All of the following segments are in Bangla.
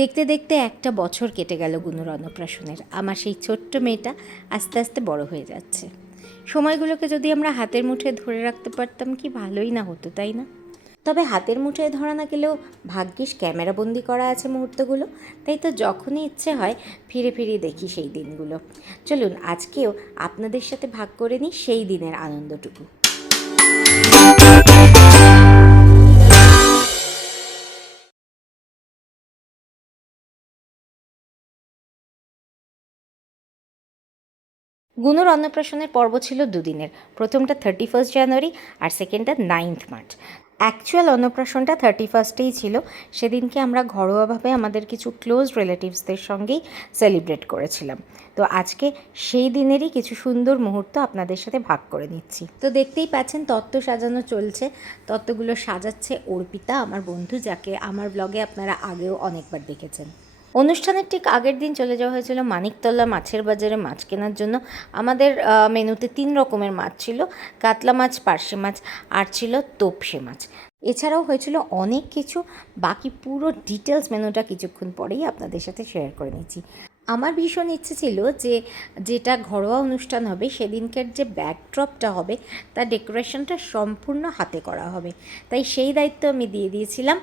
দেখতে দেখতে একটা বছর কেটে গেল গুনুর অন্নপ্রাশনের। আমার সেই ছোট্ট মেয়েটা আস্তে আস্তে বড় হয়ে যাচ্ছে। সময়গুলোকে যদি আমরা হাতের মুঠোয় ধরে রাখতে পারতাম কি ভালোই না হতো, তাই না? তবে হাতের মুঠোয় ধরা না গেলেও ভাগ্যিস ক্যামেরাবন্দি করা আছে মুহূর্তগুলো, তাই তো যখনই ইচ্ছে হয় ফিরে ফিরে দেখি সেই দিনগুলো। চলুন আজকেও আপনাদের সাথে ভাগ করে নিই সেই দিনের আনন্দটুকু। গুনুর অন্নপ্রাশনের পর্ব ছিল দুদিনের। প্রথমটা 31 জানুয়ারি আর সেকেন্ডটা 9 মার্চ। অ্যাকচুয়াল অন্নপ্রাশনটা 31ই ছিল। সেদিনকে আমরা ঘরোয়াভাবে আমাদের কিছু ক্লোজ রিলেটিভসদের সঙ্গেই সেলিব্রেট করেছিলাম। তো আজকে সেই দিনেরই কিছু সুন্দর মুহূর্ত আপনাদের সাথে ভাগ করে নিচ্ছি। তো দেখতেই পাচ্ছেন তত্ত্ব সাজানো চলছে। তত্ত্বগুলো সাজাচ্ছে অর্পিতা, আমার বন্ধু, যাকে আমার ব্লগে আপনারা আগেও অনেকবার দেখেছেন। অনুষ্ঠানের ঠিক আগের দিন চলে যাওয়া হয়েছিল মানিকতলা মাছের বাজারে মাছ কেনার জন্য। আমাদের মেনুতে 3 রকমের মাছ ছিল, কাতলা মাছ, পার্শে মাছ আর ছিল তোপসে মাছ। এছাড়াও হয়েছিল অনেক কিছু। বাকি পুরো ডিটেলস মেনুটা কিছুক্ষণ পরেই আপনাদের সাথে শেয়ার করে নিচ্ছি। আমার ভীষণ ইচ্ছে ছিল যে যেটা ঘরোয়া অনুষ্ঠান হবে সেদিনকার যে ব্যাকড্রপটা হবে তার ডেকোরেশনটা সম্পূর্ণ হাতে করা হবে। তাই সেই দায়িত্ব আমি দিয়ে দিয়েছিলাম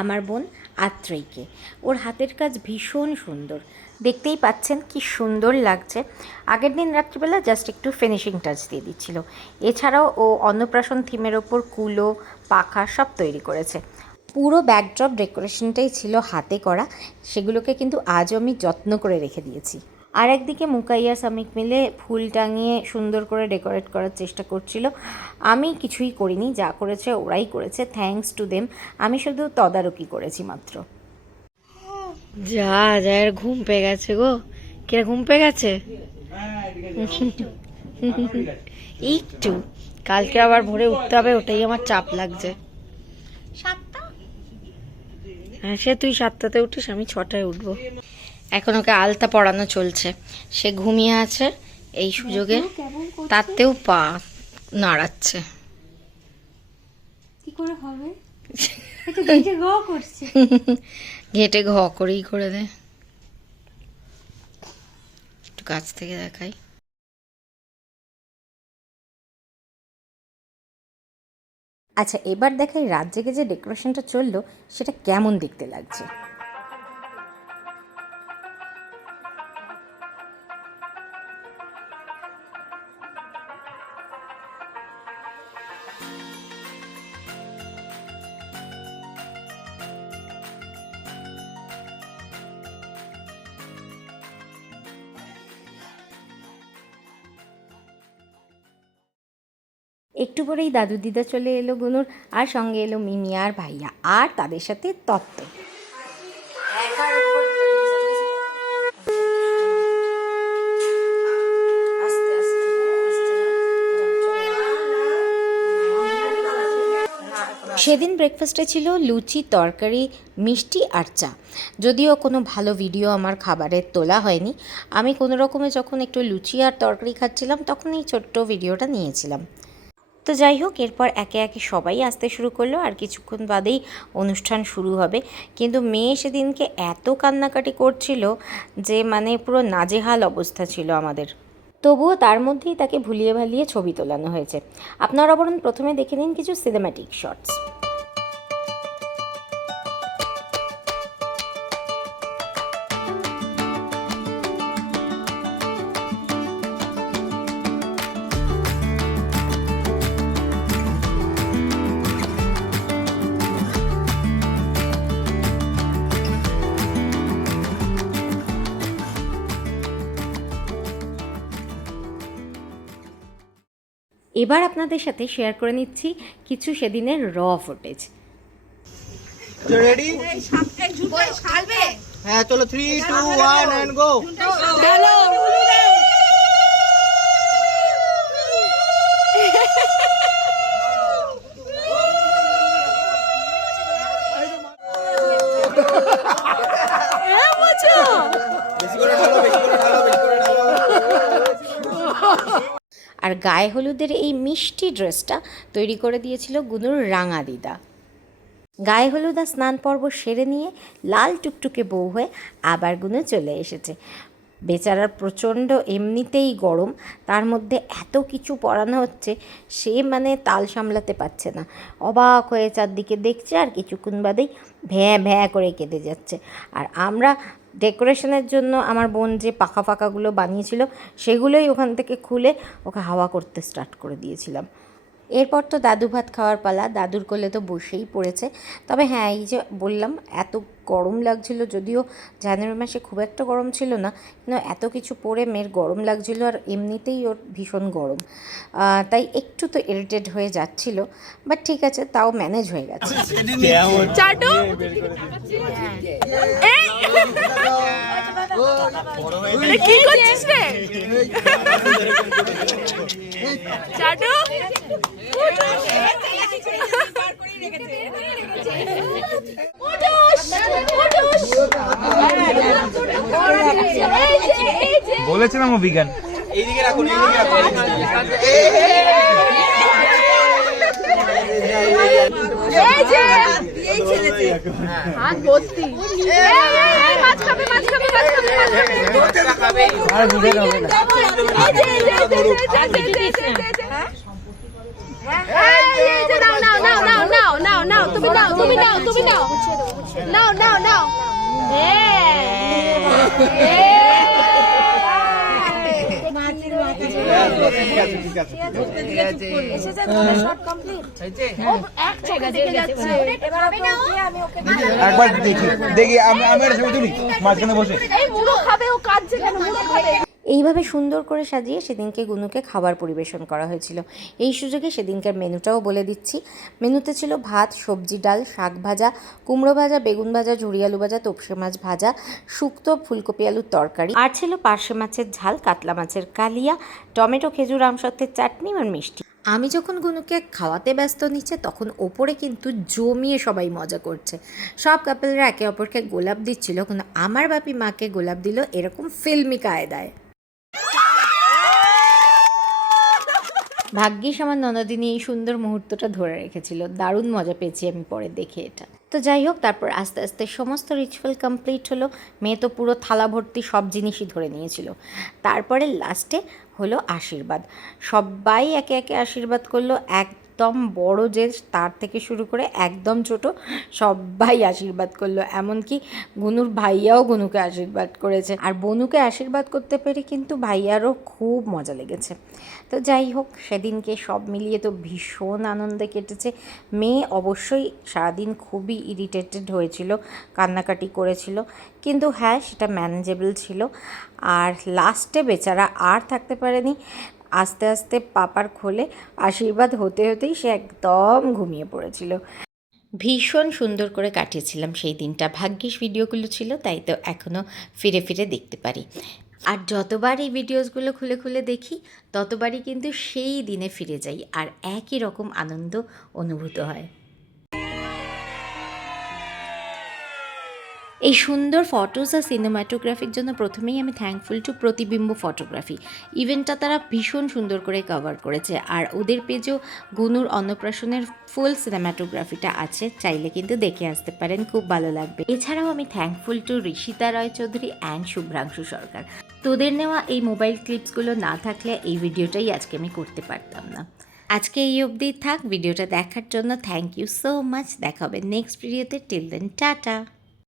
আমার বোন আত্রেয়ীকে। ওর হাতের কাজ ভীষণ সুন্দর, দেখতেই পাচ্ছেন কি সুন্দর লাগছে। আগের দিন রাত্রিবেলা জাস্ট একটু ফিনিশিং টাচ দিয়ে দিচ্ছিল। এছাড়াও ও অন্নপ্রাশন থিমের ওপর কুলো, পাখা সব তৈরি করেছে। পুরো ব্যাকড্রপ ডেকোরেশনটাই ছিল হাতে করা। সেগুলোকে কিন্তু আজও আমি যত্ন করে রেখে দিয়েছি। আর একদিকে মুকাইয়া সামিক মিলে ফুল টাঙিয়ে সুন্দর করে ডেকোরেট করার চেষ্টা করছিল। আমি কিছুই করিনি, যা করেছে ওরাই করেছে, থ্যাঙ্কস টু দেম। আমি শুধু তদারকি করেছি মাত্র। যা যা, এর ঘুম পেয়ে গেছে গো। কিরা ঘুম পেয়ে গেছে একটু। কালকে আবার ভোরে উঠতে হবে, ওটাই আমার চাপ লাগছে। হ্যাঁ, সে তুই 7টাতে উঠিস, আমি 6টায় উঠবো। এখন ওকে আলতা পরানো চলছে, সে ঘুমিয়ে আছে। এই সুযোগে তাতেও পা নাড়াচ্ছে। কি করে হবে? ঘেটে ঘ করেই করে দে। একটু কাছ থেকে দেখাই। আচ্ছা, এবার দেখাই রাত জেগে যে ডেকোরেশনটা চললো সেটা কেমন দেখতে লাগছে। একটু পরেই দাদু দিদা চলে এলো গুনুর, আর সঙ্গে এলো মিমি আর ভাইয়া, আর তাদের সাথে তত্ত্ব। সেদিন ব্রেকফাস্টে ছিল লুচি, তরকারি, মিষ্টি আর চা। যদিও কোনো ভালো ভিডিও আমার খাবারের তোলা হয়নি, আমি কোনো রকমে যখন একটু লুচি আর তরকারি খাচ্ছিলাম তখন এই ছোট্ট ভিডিওটা নিয়েছিলাম। তো যাই হোক, এরপর একে একে সবাই আসতে শুরু করলো, আর কিছুক্ষণ বাদেই অনুষ্ঠান শুরু হবে। কিন্তু মেয়ে সেদিনকে এত কান্নাকাটি করছিল যে মানে পুরো নাজেহাল অবস্থা ছিল আমাদের। তবুও তার মধ্যেই তাকে ভুলিয়ে ভালিয়ে ছবি তোলানো হয়েছে। আপনারা বরং প্রথমে দেখে নিন কিছু সিনেম্যাটিক শটস। এবার আপনাদের সাথে শেয়ার করে নিচ্ছি কিছু সেদিনের র ফুটেজ। রেডি? হ্যাঁ চলো, 3, 2, 1 and go. আর গায়ে হলুদের এই মিষ্টি ড্রেসটা তৈরি করে দিয়েছিল গুনুর রাঙা দিদা। গায়ে হলুদ আর স্নান পর্ব সেরে নিয়ে লাল টুকটুকে বউ হয়ে আবার গুনো চলে এসেছে। বেচারার প্রচণ্ড এমনিতেই গরম, তার মধ্যে এত কিছু পরানো হচ্ছে, সে মানে তাল সামলাতে পারছে না, অবাক হয়ে চারদিকে দেখছে আর কিছুক্ষণ বাদেই ভ্যাঁ ভ্যাঁ করে কেঁদে যাচ্ছে। আর আমরা ডেকোরেশনের জন্য আমার বোন যে পাখা ফাঁকাগুলো বানিয়েছিল সেগুলোই ওখান থেকে খুলে ওকে হাওয়া করতে স্টার্ট করে দিয়েছিলাম। এরপর তো দাদু ভাত খাওয়ার পালা, দাদুর কোলে তো বসেই পড়েছে। তবে হ্যাঁ, এই যে বললাম এত গরম লাগছিল, যদিও জানুয়ারি মাসে খুব একটা গরম ছিল না, কিন্তু এত কিছু পরে মেয়ের গরম লাগছিল আর এমনিতেই ওর ভীষণ গরম, তাই একটু তো ইরিটেট হয়ে যাচ্ছিল, বাট ঠিক আছে, তাও ম্যানেজ হয়ে গেছে। চাটু কি করছিস রে চাটু? বলেছিলাম ও বিজ্ঞান। এইদিকে রাখুন, এইদিকে রাখুন। এই যে এই ছেলেতে হাত ভর্তি, এই মাছ খাবে, মাছ খাবে, মাছ খাবে, মাছ খাবে। আর বুঝে না হবে না। এই যে নাও নাও নাও নাও নাও নাও নাও, তুমি নাও, তুমি নাও, তুমি নাও, নাও নাও নাও। একবার দেখি দেখি আমি একটা ছবি তুলি মাঝখানে বসে। এই মুড়ো খাবে, ও কাঁদছে কেন? মুড়ো খাবে। এইভাবে সুন্দর করে সাজিয়ে সেদিনকে গুনুকে খাবার পরিবেশন করা হয়েছিল। এই সুযোগে সেদিনকার মেনুটাও বলে দিচ্ছি। মেনুতে ছিল ভাত, সবজি, ডাল, শাক ভাজা, কুমড়ো ভাজা, বেগুন ভাজা, ঝুরি আলু ভাজা, তোপসে মাছ ভাজা, শুক্তো, ফুলকপি আলুর তরকারি, আর ছিল পার্শে মাছের ঝাল, কাতলা মাছের কালিয়া, টমেটো, খেজুর, আমসত্ত্বের চাটনি আর মিষ্টি। আমি যখন গুনুকে খাওয়াতে ব্যস্ত নিচ্ছে তখন ওপরে কিন্তু জমিয়ে সবাই মজা করছে। সব কাপলরা একে অপরকে গোলাপ দিচ্ছিল, কিন্তু আমার বাপি মাকে গোলাপ দিল এরকম ফিল্মি কায়দায়। ভাগ্যিস আমার ননদিনী এই সুন্দর মুহূর্তটা ধরে রেখেছিল, দারুণ মজা পেয়েছি আমি পরে দেখে এটা। তো যাই হোক, তারপর আস্তে আস্তে সমস্ত রিচুয়াল কমপ্লিট হলো। মেয়ে তো পুরো থালা ভর্তি সব জিনিসই ধরে নিয়েছিল। তারপরে লাস্টে হলো আশীর্বাদ। সবাই একে একে আশীর্বাদ করলো, একদম বড় যে তার থেকে শুরু করে একদম ছোট সবাই আশীর্বাদ করলো। এমনকি গুনুর ভাইয়াও গুনুকে আশীর্বাদ করেছে, আর বনুকে আশীর্বাদ করতে পেরে কিন্তু ভাইয়ারও খুব মজা লেগেছে। তো যাই হোক, সেদিনকে সব মিলিয়ে তো ভীষণ আনন্দে কেটেছে। মেয়ে অবশ্যই সারাদিন খুবই ইরিটেটেড হয়েছিল, কান্নাকাটি করেছিল, কিন্তু হ্যাঁ, সেটা ম্যানেজেবল ছিল। আর লাস্টে বেচারা আর থাকতে পারেনি, আস্তে আস্তে পাপার খোলে আশীর্বাদ হতে হতেই সে একদম ঘুমিয়ে পড়েছিল। ভীষণ সুন্দর করে কাটিয়েছিলাম সেই দিনটা। ভাগ্যিস ভিডিওগুলো ছিল, তাই তো এখনও ফিরে ফিরে দেখতে পারি। আর যতবার এই ভিডিওসগুলো খুলে খুলে দেখি ততবারই কিন্তু সেই দিনে ফিরে যাই, আর একই রকম আনন্দ অনুভূত হয়। এই সুন্দর ফটোস আর সিনেমাটোগ্রাফির জন্য প্রথমেই আমি থ্যাঙ্কফুল টু প্রতিবিম্ব ফটোগ্রাফি। ইভেন্টটা তারা ভীষণ সুন্দর করে কভার করেছে, আর ওদের পেজেও গুনুর অন্নপ্রাশনের ফুল সিনেমাটোগ্রাফিটা আছে, চাইলে কিন্তু দেখে আসতে পারেন, খুব ভালো লাগবে। এছাড়াও আমি thankful to Rishita Roy Chowdhury and Subhranshu Sarkar. তোদের নেওয়া এই মোবাইল ক্লিপসগুলো না থাকলে এই ভিডিওটাই আজকে আমি করতে পারতাম না। আজকে এই অবধি থাক। ভিডিওটা দেখার জন্য থ্যাংক ইউ সো মাচ। দেখা হবে নেক্সট ভিডিওতে। Till then tata.